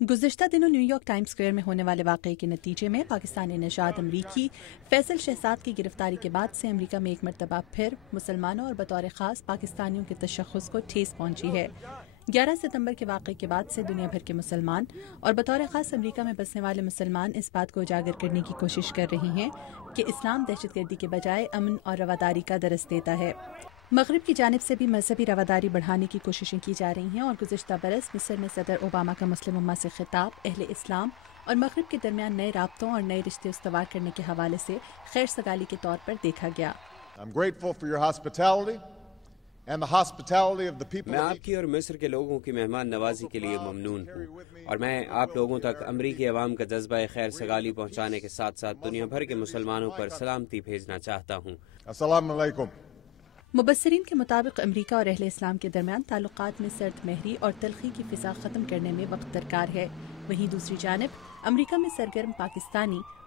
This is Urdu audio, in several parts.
گزشتہ دنوں نیو یارک ٹائمز اسکوائر میں ہونے والے واقعے کے نتیجے میں پاکستانی نژاد امریکی فیصل شہزاد کی گرفتاری کے بعد سے امریکہ میں ایک مرتبہ پھر مسلمانوں اور بطور خاص پاکستانیوں کے تشخص کو ٹھیس پہنچی ہے۔ 11 ستمبر کے واقعے کے بعد سے دنیا بھر کے مسلمان اور بطور خاص امریکہ میں بسنے والے مسلمان اس بات کو اجاگر کرنے کی کوشش کر رہے ہیں کہ اسلام دہشت گردی کے بجائے امن اور رواداری کا درس دیتا ہے۔ مغرب کی جانب سے بھی مذہبی رواداری بڑھانے کی کوششیں کی جا رہی ہیں اور گزشتہ برس مصر میں صدر اوباما کا مسلم امہ سے خطاب اہل اسلام اور مغرب کے درمیان نئے رابطوں اور نئے رشتے استوار کرنے کے حوالے سے خیر سگالی کے طور پر دیکھا گیا۔ میں آپ کی اور مصر کے لوگوں کی مہمان نوازی کے لیے ممنون ہوں، اور میں آپ لوگوں تک امریکی عوام کا جذبہ خیر سگالی پہنچانے کے ساتھ ساتھ دنیا بھر کے مسلمانوں پر سلامتی بھیجنا چاہتا ہوں۔ السلام علیکم۔ مبصرین کے مطابق امریکہ اور اہل اسلام کے درمیان تعلقات میں سرد مہری اور تلخی کی فضا ختم کرنے میں وقت درکار ہے۔ وہیں دوسری جانب امریکہ میں سرگرم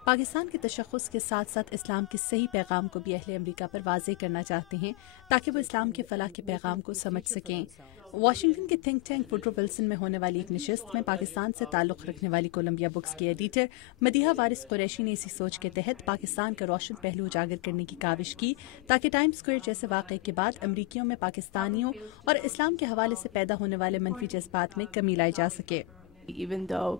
پاکستان کے تشخص کے ساتھ ساتھ اسلام کے صحیح پیغام کو بھی اہل امریکہ پر واضح کرنا چاہتے ہیں تاکہ وہ اسلام کے فلاح کے پیغام کو سمجھ سکیں۔ واشنگٹن کے تھنک ٹینک وڈرو ولسن میں ہونے والی ایک نشست میں پاکستان سے تعلق رکھنے والی کولمبیا بکس کی ایڈیٹر مدیحہ وارث قریشی نے اسی سوچ کے تحت پاکستان کا روشن پہلو اجاگر کرنے کی کاوش کی تاکہ ٹائمز اسکوائر جیسے واقعے کے بعد امریکیوں میں پاکستانیوں اور اسلام کے حوالے سے پیدا ہونے والے منفی جذبات میں کمی لائی جا سکے۔ Even though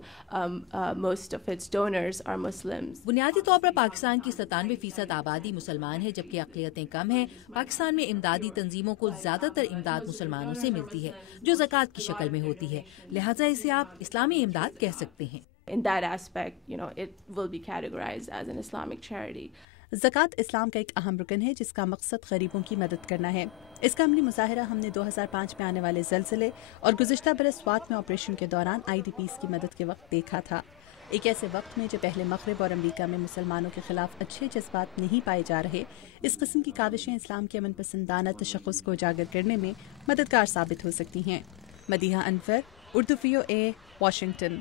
most of its donors are Muslims. بنیادی طور پر پاکستان کی 97% آبادی مسلمان ہے جبکہ اقلیتیں کم ہیں۔ پاکستان میں امدادی تنظیموں کو زیادہ تر امداد مسلمانوں سے ملتی ہے جو زکوٰۃ کی شکل میں ہوتی ہے، لہٰذا اسے آپ اسلامی امداد کہہ سکتے ہیں۔ In that aspect, it will be categorized as an Islamic charity. زکوٰۃ اسلام کا ایک اہم رکن ہے جس کا مقصد غریبوں کی مدد کرنا ہے۔ اس کا عملی مظاہرہ ہم نے 2005 میں آنے والے زلزلے اور گزشتہ برس سوات میں آپریشن کے دوران IDPs کی مدد کے وقت دیکھا تھا، ایک ایسے وقت میں جب اہل مغرب اور امریکہ میں مسلمانوں کے خلاف اچھے جذبات نہیں پائے جا رہے۔ اس قسم کی کاوشیں اسلام کے امن پسندانہ تشخص کو اجاگر کرنے میں مددگار ثابت ہو سکتی ہیں۔ مدیحہ انور، اردو VOA، واشنگٹن۔